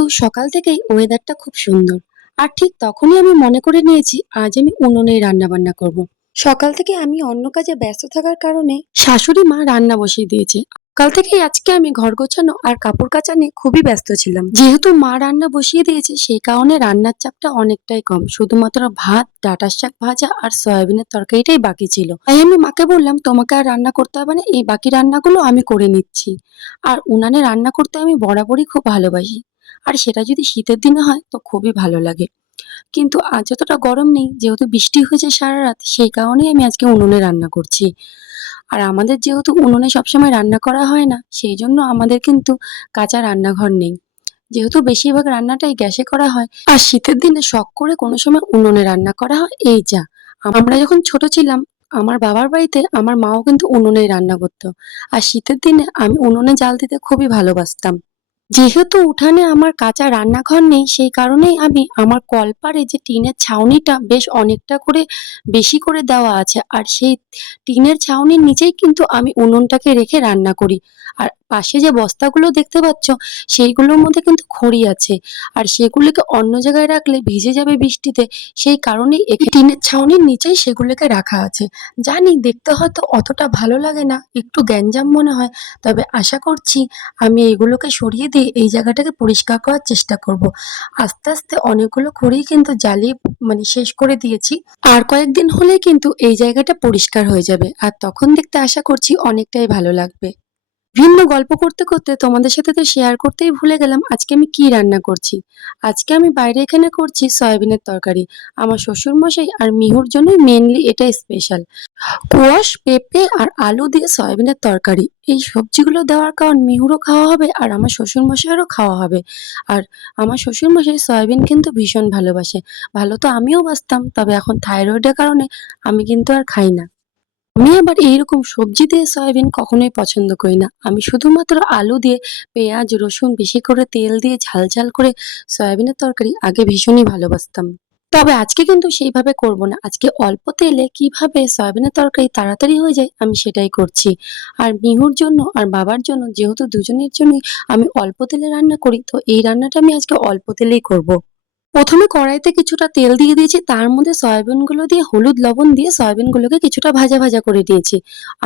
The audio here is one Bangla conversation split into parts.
কিন্তু সকাল থেকেই ওয়েদারটা খুব সুন্দর। আর ঠিক তখনই আমি মনে করে নিয়েছি আজ আমি উনুনেই রান্নাবান্না করব। সকাল থেকে আমি অন্য কাজে ব্যস্ত থাকার কারণে শাশুড়ি মা রান্না বসিয়ে দিয়েছে। সকাল থেকেই আজকে আমি ঘর গোছানো আর কাপড় কাচা নিয়ে খুবই ব্যস্ত ছিলাম। যেহেতু মা রান্না বসিয়ে দিয়েছে সেই কারণে রান্নার চাপটা অনেকটাই কম। শুধুমাত্র ভাত, ডাঁটার শাক ভাজা আর সয়াবিনের তরকারিটাই বাকি ছিল। তাই আমি মাকে বললাম, তোমাকে আর রান্না করতে হবে না, এই বাকি রান্নাগুলো আমি করে নিচ্ছি। আর উনানে রান্না করতে আমি বরাবরই খুব ভালোবাসি। আর সেটা যদি শীতের দিনে হয় তো খুবই ভালো লাগে। কিন্তু আজ অতটা গরম নেই, যেহেতু বৃষ্টি হয়েছে সারারাত, সেই কারণেই আমি আজকে উনুনে রান্না করছি। আর আমাদের যেহেতু উনুনে সবসময় রান্না করা হয় না, সেই জন্য আমাদের কিন্তু কাঁচা রান্নাঘর নেই। যেহেতু বেশিরভাগ রান্নাটাই গ্যাসে করা হয়, আর শীতের দিনে শখ করে কোনো সময় উনুনে রান্না করা হয়, এই যা। আমরা যখন ছোট ছিলাম, আমার বাবার বাড়িতে আমার মাও কিন্তু উনুনেই রান্না করতো। আর শীতের দিনে আমি উনুনে জাল দিতে খুবই ভালোবাসতাম। যেহেতু উঠানে আমার কাঁচা রান্নাঘর নেই, সেই কারণেই আমি আমার কলপারে যে টিনের ছাউনিটা বেশ অনেকটা করে বেশি করে দেওয়া আছে, আর সেই টিনের ছাউনির নিচেই কিন্তু আমি উনুনটাকে রেখে রান্না করি। আর পাশে যে বস্তাগুলো দেখতে পাচ্ছ, সেইগুলোর মধ্যে কিন্তু খড়ি আছে। আর সেগুলোকে অন্য জায়গায় রাখলে ভিজে যাবে বৃষ্টিতে, সেই কারণেই এই টিনের ছাউনির নিচেই সেগুলোকে রাখা আছে। জানি দেখতে হয়তো অতটা ভালো লাগে না, একটু গ্যাঞ্জাম মনে হয়, তবে আশা করছি আমি এগুলোকে সরিয়ে দিয়ে এই জায়গাটাকে পরিষ্কার করার চেষ্টা করব। আস্তে আস্তে অনেকগুলো খড়ি কিন্তু জ্বালিয়ে শেষ করে দিয়েছি। আর কয়েকদিন হলেই কিন্তু এই জায়গাটা পরিষ্কার হয়ে যাবে, আর তখন দেখতে আশা করছি অনেকটাই ভালো লাগবে। ভিন্ন গল্প করতে করতে তোমাদের সাথে তো শেয়ার করতেই ভুলে গেলাম আজকে আমি কি রান্না করছি। আজকে আমি বাইরে এখানে করছি সয়াবিনের তরকারি। আমার শ্বশুর মশাই আর মিহুর জন্যই মেনলি এটা স্পেশাল। কোয়াশ, পেঁপে আর আলু দিয়ে সয়াবিনের তরকারি। এই সবজিগুলো দেওয়ার কারণ মিহুরও খাওয়া হবে আর আমার শ্বশুরমশাইয়েরও খাওয়া হবে। আর আমার শ্বশুরমশাই সয়াবিন কিন্তু ভীষণ ভালোবাসে। ভালো তো আমিও বাসতাম, তবে এখন থাইরয়েডের কারণে আমি কিন্তু আর খাই না। আমি আবার এইরকম সবজি দিয়ে সয়াবিন কখনোই পছন্দ করি না। আমি শুধুমাত্র আলু দিয়ে পেঁয়াজ, রসুন বেশি করে তেল দিয়ে ঝাল ঝাল করে সয়াবিনের তরকারি আগে ভীষণই ভালোবাসতাম। তবে আজকে কিন্তু সেইভাবে করব না। আজকে অল্প তেলে কিভাবে সয়াবিনের তরকারি তাড়াতাড়ি হয়ে যায় আমি সেটাই করছি। আর মিহুর জন্য আর বাবার জন্য, যেহেতু দুজনের জন্যই আমি অল্প তেলে রান্না করি, তো এই রান্নাটা আমি আজকে অল্প তেলেই করব। প্রথমে কড়াইতে কিছুটা তেল দিয়ে দিয়েছি, তার মধ্যে সয়াবিনগুলো দিয়ে হলুদ লবণ দিয়ে সয়াবিনগুলোকে কিছুটা ভাজা ভাজা করে নিয়েছি।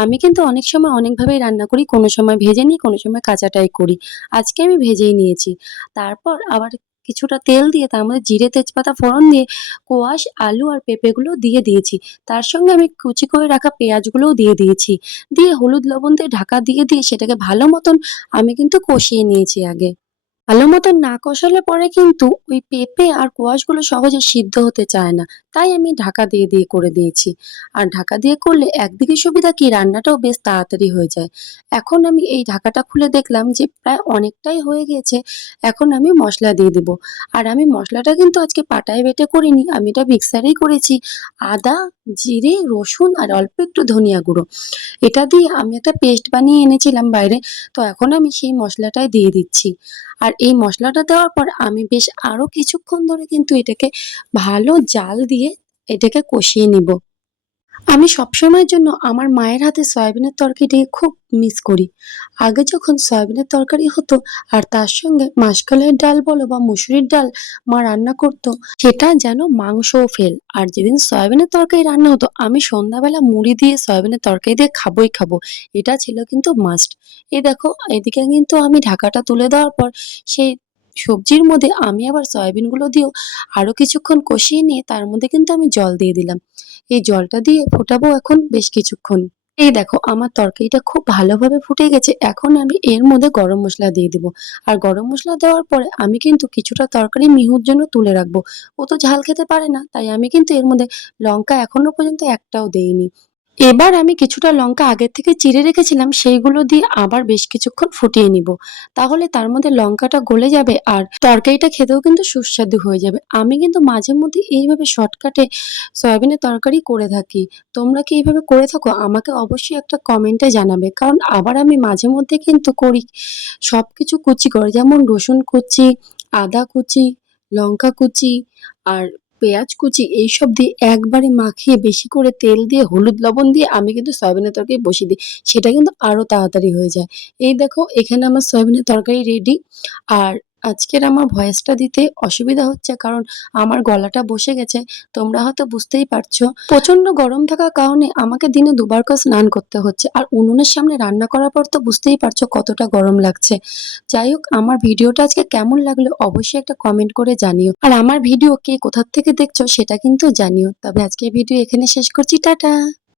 আমি কিন্তু অনেক সময় অনেকভাবেই রান্না করি, কোনো সময় ভেজে নিই, কোনো সময় কাঁচাটাই করি। আজকে আমি ভেজেই নিয়েছি। তারপর আবার কিছুটা তেল দিয়ে তার মধ্যে জিরে তেজপাতা ফোড়ন দিয়ে কোয়াশ, আলু আর পেঁপেগুলো দিয়ে দিয়েছি। তার সঙ্গে আমি কুচি করে রাখা পেঁয়াজগুলোও দিয়ে দিয়েছি। দিয়ে হলুদ লবণ দিয়ে ঢাকা দিয়ে সেটাকে ভালো মতন আমি কিন্তু কষিয়ে নিয়েছি আগে। ভালো মতন না কষালে পরে কিন্তু ওই পেঁপে আর কোয়াশগুলো সহজে সিদ্ধ হতে চায় না। তাই আমি ঢাকা দিয়ে করে দিয়েছি। আর ঢাকা দিয়ে করলে একদিকে সুবিধা কি, রান্নাটাও বেশ তাড়াতাড়ি হয়ে যায়। এখন আমি এই ঢাকাটা খুলে দেখলাম যে প্রায় অনেকটাই হয়ে গিয়েছে। এখন আমি মশলা দিয়ে দেব। আর আমি মশলাটা কিন্তু আজকে পাটায় বেটে করিনি, আমি এটা মিক্সারেই করেছি। আদা, জিরে, রসুন আর অল্প একটু ধনিয়া গুঁড়ো, এটা দিয়ে আমি একটা পেস্ট বানিয়ে এনেছিলাম বাইরে। তো এখন আমি সেই মশলাটাই দিয়ে দিচ্ছি। আর এই মশলাটা দেওয়ার পর আমি বেশ আরো কিছুক্ষণ ধরে কিন্তু এটাকে ভালো জাল দিয়ে এটাকে কষিয়ে নিব। আমি সবসময়ের জন্য আমার মায়ের হাতে সয়াবিনের তরকারিটাকে খুব মিস করি। আগে যখন সয়াবিনের তরকারি হতো আর তার সঙ্গে মাসকলাইয়ের ডাল বলো বা মুসুরির ডাল মা রান্না করতো, সেটা যেন মাংসও ফেল। আর যেদিন সয়াবিনের তরকারি রান্না হতো, আমি সন্ধ্যাবেলা মুড়ি দিয়ে সয়াবিনের তরকারি দিয়ে খাবোই খাবো। এটা ছিল কিন্তু মাস্ট। এই দেখো, এদিকে কিন্তু আমি ঢাকাটা তুলে দেওয়ার পর সেই সবজির মধ্যে আমি আবার সয়াবিনগুলো দিয়েও আরো কিছুক্ষণ কষিয়ে নিয়ে তার মধ্যে কিন্তু আমি জল দিয়ে দিলাম। এই জলটা দিয়ে ফোটাবো এখন বেশ কিছুক্ষণ। এই দেখো, আমার তরকারিটা খুব ভালোভাবে ফুটে গেছে। এখন আমি এর মধ্যে গরম মসলা দিয়ে দিব। আর গরম মসলা দেওয়ার পরে আমি কিন্তু কিছুটা তরকারি মিহুর জন্য তুলে রাখবো। ও তো ঝাল খেতে পারে না, তাই আমি কিন্তু এর মধ্যে লঙ্কা এখনো পর্যন্ত একটাও দেইনি। এবার আমি কিছুটা লঙ্কা আগের থেকে চিড়ে রেখেছিলাম, সেইগুলো দিয়ে আবার বেশ কিছুক্ষণ ফুটিয়ে নিব। তাহলে তার মধ্যে লঙ্কাটা গলে যাবে আর তরকারিটা খেতেও কিন্তু সুস্বাদু হয়ে যাবে। আমি কিন্তু মাঝে মধ্যে এইভাবে শর্টকাটে সয়াবিনের তরকারি করে থাকি। তোমরা কি এইভাবে করে থাকো? আমাকে অবশ্যই একটা কমেন্টে জানাবে, কারণ আবার আমি মাঝে মধ্যে কিন্তু করি সবকিছু কুচি করে, যেমন রসুন কুচি, আদা কুচি, লঙ্কা কুচি আর পেঁয়াজ কুচি, এইসব দিয়ে একবারে মাখিয়ে বেশি করে তেল দিয়ে হলুদ লবণ দিয়ে আমি কিন্তু সয়াবিনের তরকারি বসিয়ে দিই। সেটা কিন্তু আরো তাড়াতাড়ি হয়ে যায়। এই দেখো, এখানে আমার সয়াবিনের তরকারি রেডি। আর আজকের আমার ভয়েসটা দিতে অসুবিধা হচ্ছে কারণ আমার গলাটা বসে গেছে। তোমরা হয়তো বুঝতেই পারছো। প্রচন্ড গরম থাকার কারণে আমাকে দিনে দুবার করে স্নান করতে হচ্ছে। আর উনুনের সামনে রান্না করার পর তো বুঝতেই পারছো কতটা গরম লাগছে। যাই হোক, আমার ভিডিওটা আজকে কেমন লাগলো অবশ্যই একটা কমেন্ট করে জানিও। আর আমার ভিডিও কে কোথা থেকে দেখছো সেটা কিন্তু জানিও। তবে আজকের ভিডিও এখানে শেষ করছি। টাটা।